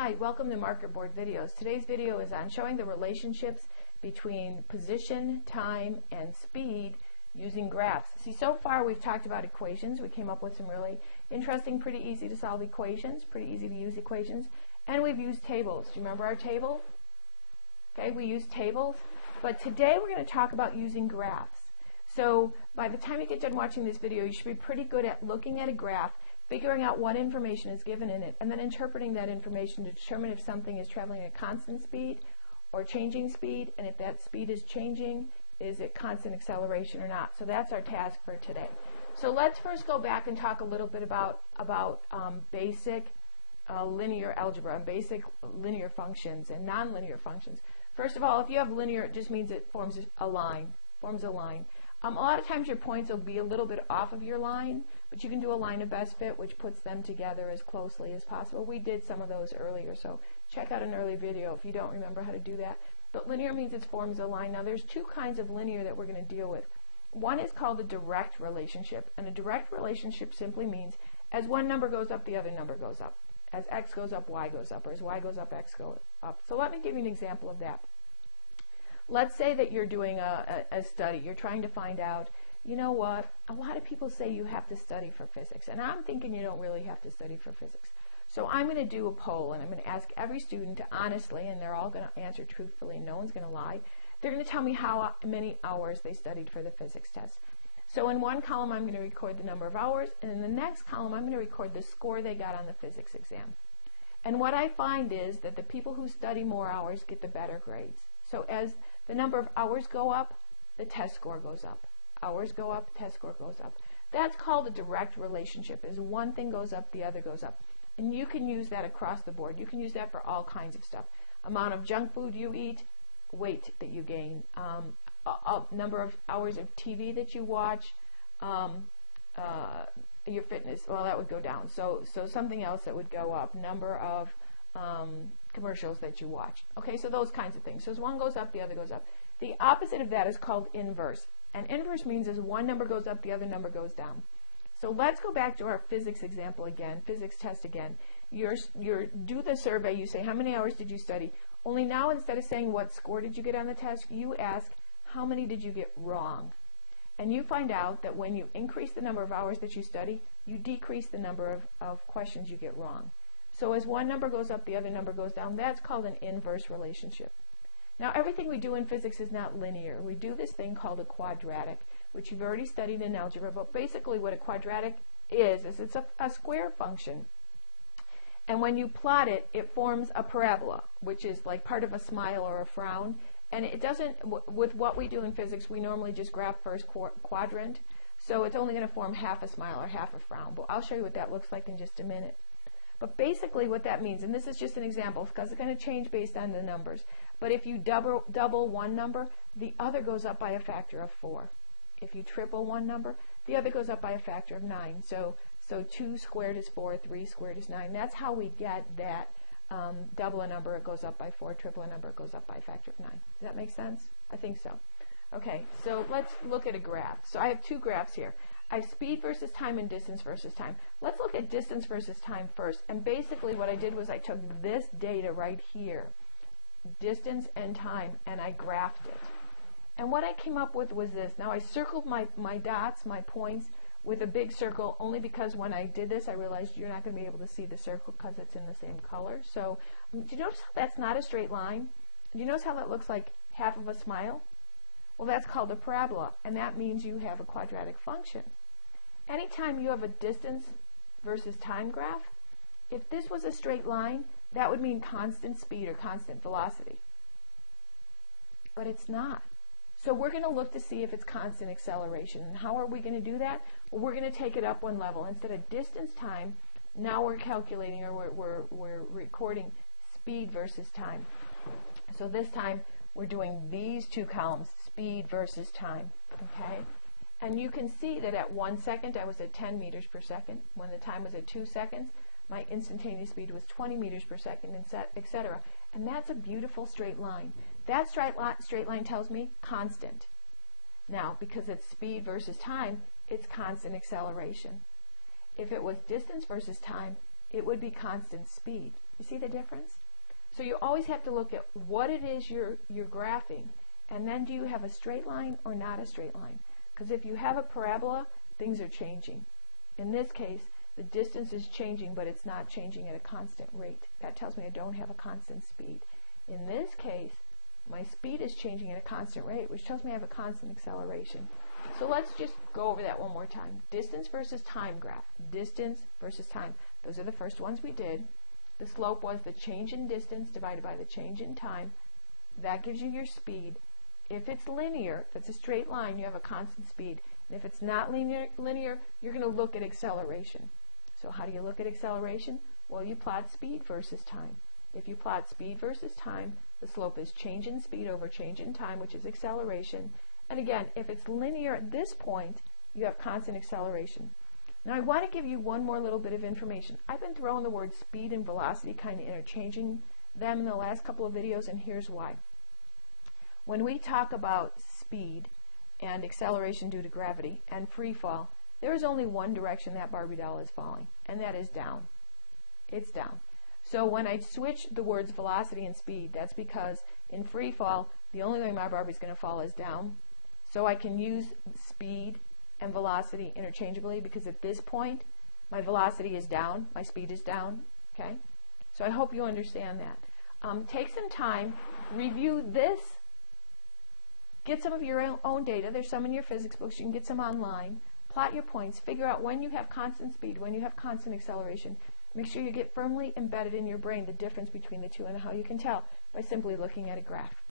Hi, welcome to Marker Board Videos. Today's video is on showing the relationships between position, time, and speed using graphs. See, so far we've talked about equations. We came up with some really interesting, pretty easy to solve equations, pretty easy to use equations, and we've used tables. Do you remember our table? Okay, we use tables, but today we're going to talk about using graphs. So by the time you get done watching this video, you should be pretty good at looking at a graph, figuring out what information is given in it, and then interpreting that information to determine if something is traveling at constant speed or changing speed, and if that speed is changing, is it constant acceleration or not. So that's our task for today. So let's first go back and talk a little bit about basic linear algebra and basic linear functions and nonlinear functions. First of all, if you have linear, it just means it forms a line. A lot of times your points will be a little bit off of your line, but you can do a line of best fit, which puts them together as closely as possible. We did some of those earlier, so check out an early video if you don't remember how to do that. But linear means it forms a line. Now there's two kinds of linear that we're going to deal with. One is called a direct relationship, and a direct relationship simply means as one number goes up, the other number goes up. As x goes up, y goes up, or as y goes up, x goes up. So let me give you an example of that. Let's say that you're doing a study. You're trying to find out, you know what, a lot of people say you have to study for physics, and I'm thinking you don't really have to study for physics. So I'm going to do a poll, and I'm going to ask every student to honestly, and they're all going to answer truthfully, no one's going to lie. They're going to tell me how many hours they studied for the physics test. So in one column, I'm going to record the number of hours, and in the next column, I'm going to record the score they got on the physics exam. And what I find is that the people who study more hours get the better grades. So as the number of hours go up, the test score goes up. Hours go up, test score goes up. That's called a direct relationship. As one thing goes up, the other goes up. And you can use that across the board. You can use that for all kinds of stuff. Amount of junk food you eat, weight that you gain, number of hours of TV that you watch, your fitness, well, that would go down. So something else that would go up, number of commercials that you watch. Okay, so those kinds of things. So as one goes up, the other goes up. The opposite of that is called inverse. And inverse means as one number goes up, the other number goes down. So let's go back to our physics example again, physics test again. You do the survey, you say, how many hours did you study? Only now, instead of saying what score did you get on the test, you ask, how many did you get wrong? And you find out that when you increase the number of hours that you study, you decrease the number of questions you get wrong. So as one number goes up, the other number goes down. That's called an inverse relationship. Now, everything we do in physics is not linear. We do this thing called a quadratic, which you've already studied in algebra, but basically what a quadratic is it's a square function. And when you plot it, it forms a parabola, which is like part of a smile or a frown. And it doesn't, with what we do in physics, we normally just graph first quadrant. So it's only going to form half a smile or half a frown. But I'll show you what that looks like in just a minute. But basically what that means, and this is just an example because it's going to change based on the numbers, but if you double one number, the other goes up by a factor of 4. If you triple one number, the other goes up by a factor of 9. So 2 squared is 4, 3 squared is 9. That's how we get that double a number, it goes up by 4, triple a number, it goes up by a factor of 9. Does that make sense? I think so. Okay, so let's look at a graph. So I have two graphs here. I have speed versus time and distance versus time. Let's look at distance versus time first. And basically what I did was I took this data right here, distance and time, and I graphed it. And what I came up with was this. Now I circled my dots, my points, with a big circle only because when I did this I realized you're not going to be able to see the circle because it's in the same color. So do you notice how that's not a straight line? Do you notice how that looks like half of a smile? Well, that's called a parabola, and that means you have a quadratic function. Anytime you have a distance versus time graph, if this was a straight line, that would mean constant speed or constant velocity. But it's not. So we're going to look to see if it's constant acceleration. And how are we going to do that? Well, we're going to take it up one level. Instead of distance time, now we're calculating or we're recording speed versus time. So this time we're doing these two columns, speed versus time. Okay? And you can see that at 1 second I was at 10 meters per second. When the time was at 2 seconds, my instantaneous speed was 20 meters per second, etc. And that's a beautiful straight line. That straight line tells me constant. Now, because it's speed versus time, it's constant acceleration. If it was distance versus time, it would be constant speed. You see the difference? So you always have to look at what it is you're graphing, and then do you have a straight line or not a straight line? Because if you have a parabola, things are changing. In this case, the distance is changing, but it's not changing at a constant rate. That tells me I don't have a constant speed. In this case, my speed is changing at a constant rate, which tells me I have a constant acceleration. So let's just go over that one more time. Distance versus time graph. Distance versus time. Those are the first ones we did. The slope was the change in distance divided by the change in time. That gives you your speed. If it's linear, if it's a straight line, you have a constant speed. And if it's not linear, you're going to look at acceleration. So how do you look at acceleration? Well, you plot speed versus time. If you plot speed versus time, the slope is change in speed over change in time, which is acceleration. And again, if it's linear at this point, you have constant acceleration. Now I want to give you one more little bit of information. I've been throwing the word speed and velocity, kind of interchanging them in the last couple of videos, and here's why. When we talk about speed and acceleration due to gravity and free fall, there is only one direction that Barbie doll is falling, and that is down. It's down. So when I switch the words velocity and speed, that's because in free fall, the only way my Barbie's going to fall is down. So I can use speed and velocity interchangeably, because at this point, my velocity is down, my speed is down, okay? So I hope you understand that. Take some time, review this, get some of your own data. There's some in your physics books. You can get some online. Plot your points. Figure out when you have constant speed, when you have constant acceleration. Make sure you get firmly embedded in your brain the difference between the two and how you can tell by simply looking at a graph.